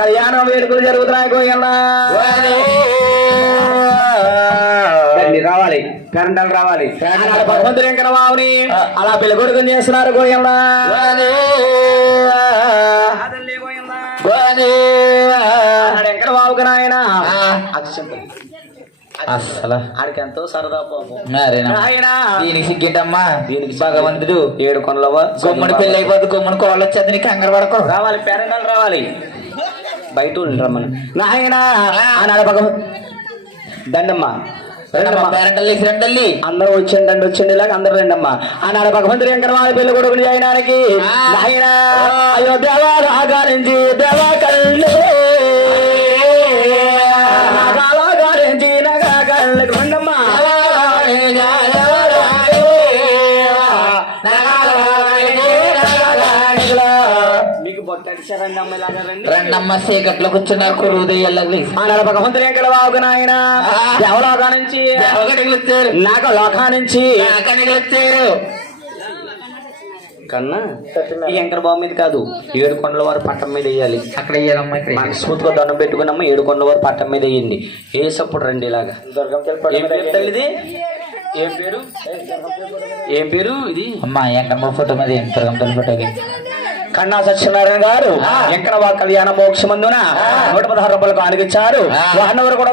కళ్యాణం వేడుకలు జరుగుతున్నాయి రండి, రావాలి. కరెంటాలు రావాలి. భగవంతుడు వెంకట బాబుని అలా పెళ్ళి కొడుకుని చేస్తున్నారు గోయల్లా అదల్లే గోయల్లా. ఆనాడు వెంకట బాబుకి నాయన. అసలు ఆడికి ఎంతో సరదా దీనికి సిగ్గేటమ్మా? దీనికి భగవంతుడు ఏడు కొనలవ గుమ్మడి పెళ్ళి అయిపోద్ది గుమ్మడి కోళ్ళు వచ్చేది నీకు కంగారు పడకో. రావాలి పేరెంటాలు రావాలి. బయట రమ్మని నాయన ఆనాడు భగవంతు దండమ్మ. అందరూ వచ్చిండండి వచ్చిండి ఇలాగ అందరూ రండమ్మా. ఆనాడు భగవంతుడు వెంకట వాళ్ళ పెళ్ళి కొడుకుని చేయడానికి నాయన అయ్యో దేవా రాగారించి దేవా కళ్ళు నాగాలాగారించి నగా కళ్ళకి రండమ్మా. రెండమ్మ చీకట్లో కూర్చున్నారు ఆనాడు నాయన. నుంచి నాగ లోకా నుంచి. కన్నా ఈ వెంకట బాబు మీద కాదు ఏడు కొండల వారు పట్టం మీద వేయాలి. అక్కడ వేయాలమ్మా మనస్ఫూర్తిగా దండం పెట్టుకున్నమ్మ ఏడు కొండల వారు పట్టం మీద వేయండి. వేసప్పుడు రండి ఇలాగా. ఏం పేరు తల్లిది? ఏం పేరు? ఏం పేరు ఇది? అమ్మా ఎంకమ్మ ఫోటో మీద ఫోటో కన్నా సత్యనారాయణ గారు ఎక్కడ వా కళ్యాణ మోక్షమందున? నూట పదహారు రూపాయలకు ఆనిగించారు వాహనవరు కూడా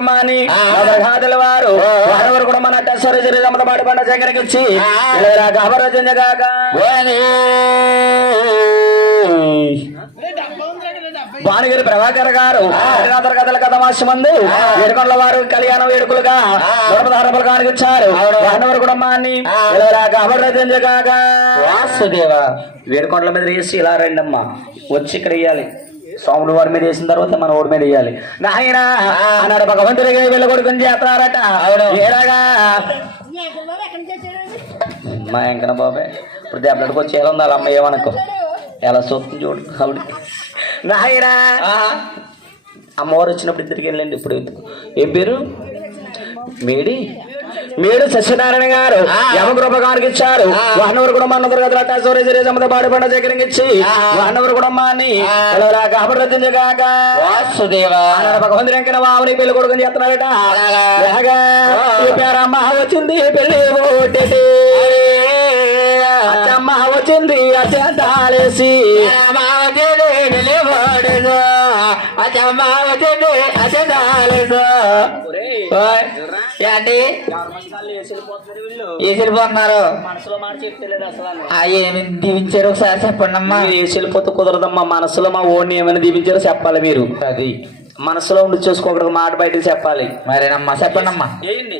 గాదల వారు వాహనవరు కూడా మన అట్టేశ్వర జరి రమణ పాటి పండ శంకరకిచ్చి గబరజంజగాక భానుగిరి ప్రభాకర్ గారు హరినాథర్ కథల కథ మాసమందు వేడుకొండల వారు కళ్యాణ వేడుకలుగా రూపాయలకు ఆనిగించారు వాహనవరు గబరజంజగాక వాసుదేవ. వేడుకొండల మీద వేసి ఇలా రండి అమ్మా వచ్చి ఇక్కడ వేయాలి. స్వాముడు వారి మీద వేసిన తర్వాత మన ఊరి మీద వేయాలి. నాయన అన్నాడు భగవంతుడిగా వెళ్ళగొడుకుని చేస్తారట ఏలాగా మా వెంకన్న బాబే ఇప్పుడు దెబ్బలకు వచ్చి ఎలా ఉంది అమ్మ ఏమనుకో? ఎలా చూస్తుంది చూడు ఆవిడ నాయన అమ్మవారు వచ్చినప్పుడు ఇద్దరికి వెళ్ళండి. ఇప్పుడు ఏం పేరు? మేడి. మేడు సత్యనారాయణ గారు యమకృప గారికి ఇచ్చారు. వాహనవరు కూడా మన దుర్గత సూర్య సముద్ర పాడి పండ సేకరించి వాహనవరు కూడా వాసుదేవ. భగవంతుడు బాబుని పెళ్ళి కొడుకుని ఈ పేరమ్మ వచ్చింది పెళ్ళి అచ్చమ్మ వచ్చింది ఏంటి? ఏమి దీవించారు ఒకసారి చెప్పండి అమ్మా వెళ్ళిపోతే కుదరదమ్మా మనసులో మా ఓడిని ఏమైనా దీపించారో చెప్పాలి మీరు. అది. మనసులో ఉండి చూసుకోకూడదు మాట బయటకు చెప్పాలి. మరేనమ్మా చెప్పండి అమ్మా ఏంటి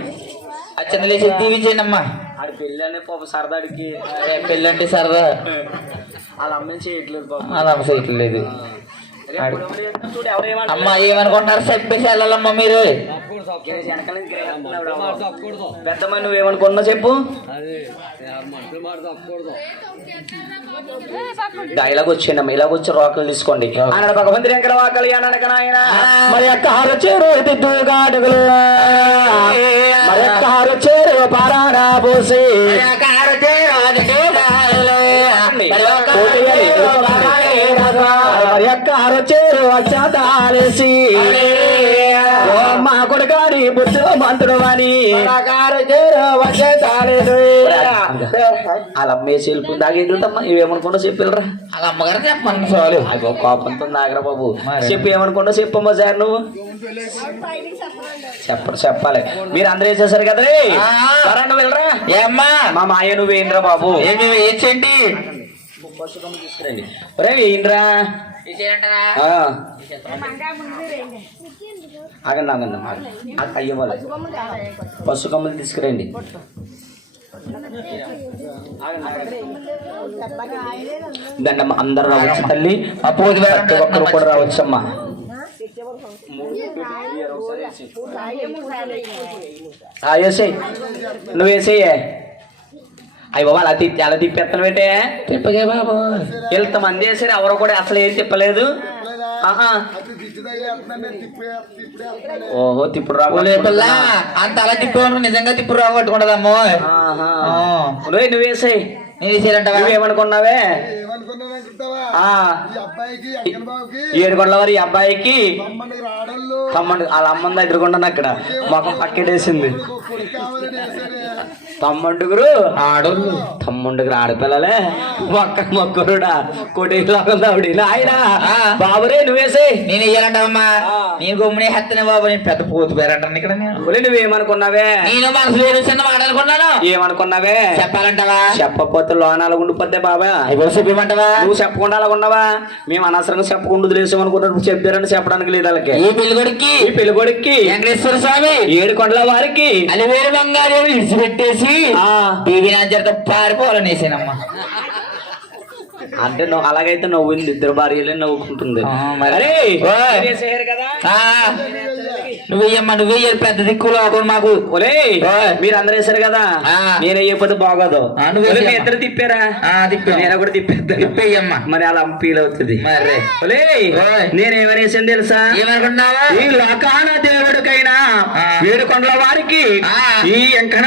అచ్చంద లేచి దీవించండి అమ్మా ఆడి పెళ్ళి అనే పాప సరదాడికి. అరే పెళ్ళంటే సరదా. వాళ్ళ అమ్మని చేయట్లేదు పాప. అలా అమ్మ చేయట్లేదు. అమ్మా ఏమనుకుంటున్నారు? చెప్పేసి వెళ్ళాలమ్మా మీరు? అమ్మ. పెద్దమ్మ నువ్వేమనుకున్నా చెప్పు? ఇలాగ వచ్చేయండి ఇలాగ వచ్చి రోకలు తీసుకోండి. అన్నాడు భగవంతుడు ఎక్కడ వాకలి అన్నాడు ఆయన మరి యొక్క చేరు దిద్దుగా అడుగులు. మరి యొక్క చేరు పారాడా పోసి చేరు వచ్చేసి మా కొడుకాడి బుద్ధులు మంత్రుడు అని వాళ్ళ అమ్మేసి వెళ్ళిపోయింది దాగేద్దామా ఇవేమనుకుంటా చెప్పిల్లరా వాళ్ళ అమ్మగారు చెప్పండి చాలు. అగో కోపంతో నాగరా బాబు. చెప్పు ఏమనుకుంటా చెప్పమ్మా సార్ నువ్వు? చెప్పడు చెప్పాలి. మీరు అందరూ వేసేసారు కదా వెళ్ళరా? ఏమ్మా? మా మాయ నువ్వేంద్రా బాబు? ఏమి వేయించండి తీసుకురండి. రే ఏంద్రా ఆ. ఆగండి ఆగండి ఆగండి. ఆ అయ్య వాళ్ళు పసు కమ్మలు తీసుకురండి. దండమ్మ అందరూ రావచ్చు తల్లి. ఆ పూజ ప్రతి ఒక్కరు కూడా రావచ్చమ్మా. ఆ, వేసేయ్. నువ్వు వేసేయే. అయ్యి బాబా అలా తిప్పి అలా తిప్పేస్తాను పెట్టే తిప్పగే బాబు. ఇంతమంది వేసారు ఎవరు కూడా అసలు ఏం తిప్పలేదు. ఓహో తిప్పుడు ఓలే పిల్ల అంత అలా తిప్పేవాడు నిజంగా తిప్పుడు రాబట్టుకుంటదమ్మో. నువ్వే నువ్వు వేసేయ్. నేను వెంకన్న బాబుకి ఏడుకొండల వారి ఈ అబ్బాయికి వాళ్ళ అమ్మంది ఎదురుకుండా అక్కడ. మొఖం పక్కెడేసింది తమ్ముడుగురు ఆడోళ్ళు తమ్ముండుగురు ఆడపిల్లలే. ఒక్క మొక్కరుడా. కొట్టేలాగా ఆవిడ. ఆయన బాబురే నువ్వేసే. నేను ఇయ్యాలంటావమ్మా. నేను గమ్మునే హత్తనే బాబు నేను పెద్ద పోతు పేరంటాను ఇక్కడ నేను. నువ్వేమనుకున్నావే? నేను మనసు వేరు చిన్న మాట అనుకున్నాను. ఏమనుకున్నావే? చెప్పాలంటావా? చెప్పకపోతే లోనాలు ఉండిపోతే బాబా. అయిపో చెప్పమంటావా? నువ్వు చెప్పకుండా అలా ఉన్నావా? మేము అనవసరంగా చెప్పకుండా వదిలేసామనుకున్నట్టు చెప్పారని చెప్పడానికి లేదు వాళ్ళకి. ఈ పెళ్ళికొడికి ఈ పెళ్ళికొడుక్కి వెంకటేశ్వర స్వామి ఏడు కొండల వారికి అలివేలు బంగారు విడిచిపెట్టేసి ఆ. టీవీ నాంచరితో పారిపోవాలని వేసానమ్మా. అంటే నువ్వు అలాగైతే నవ్వుంది ఇద్దరు భార్యలే నవ్వుకుంటుంది. ఆ, నువ్వెయ్యమ్మా నువ్వెయ్యాలి పెద్ద దిక్కులు అవ్వకూడదు మాకు. మీరు అందరూ వేసారు కదా. నేను అయ్యకపోతే బాగోదు నువ్వు. ఇద్దరు తిప్పారా తిప్పాం. నేను కూడా తిప్పేద్దాను తిప్పేయ్యమ్మా మరి అలా ఫీల్ అవుతుంది మరి ఒలే. నేను ఏమనేసాను తెలుసా ఏమనుకుంటున్నావా ఈ లోకాన దేవుడికైనా. వేడుకొండల వారికి. ఈ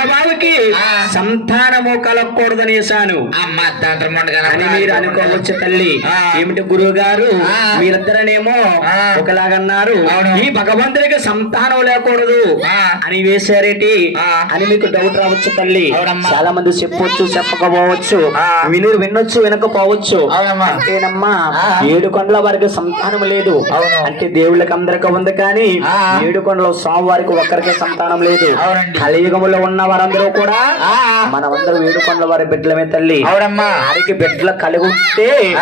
బావికి ఆ. సంతానము కలగకూడదనేసాను అమ్మ తంత్రం అని మీరు అనుకోవచ్చు తల్లి. ఏమిటి గురువు గారు. మీరిద్దరనేమో. ఒకలాగన్నారు. ఈ భగవంతుడికి సంతానం లేకూడదు ఆ. అని వేశారేటి ఆ. అని మీకు డౌట్ రావచ్చు తల్లి. చాలా మంది చెప్పొచ్చు చెప్పకపోవచ్చు. విను వినొచ్చు వినకపోవచ్చు అంతేనమ్మా. ఏడు కొండల వారికి సంతానం లేదు. అంటే దేవుళ్ళకి అందరికి ఉంది కానీ. ఏడు కొండల స్వామి వారికి ఒక్కరికే సంతానం లేదు. కలియుగంలో ఉన్న వారందరూ కూడా. మనమందరం ఏడు కొండల వారి బిడ్డలమే తల్లి వారికి బిడ్డలు కలిగి ఉంటే.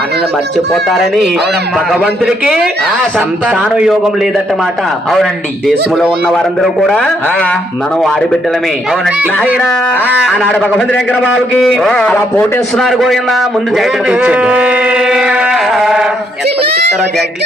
మనల్ని మర్చిపోతారని. భగవంతుడికి సంతాన యోగం లేదన్నమాట అవునండి దేశంలో ఉన్న వారందరూ కూడా ఆ, మనం వారి బిడ్డలమే. అవునండి. ఆనాడు భగవంతుడి వెంకట బాబుకి. అలా పోటేస్తున్నారు గోయన్న ముందు జాకెట్ ఇస్తారో జాకెట్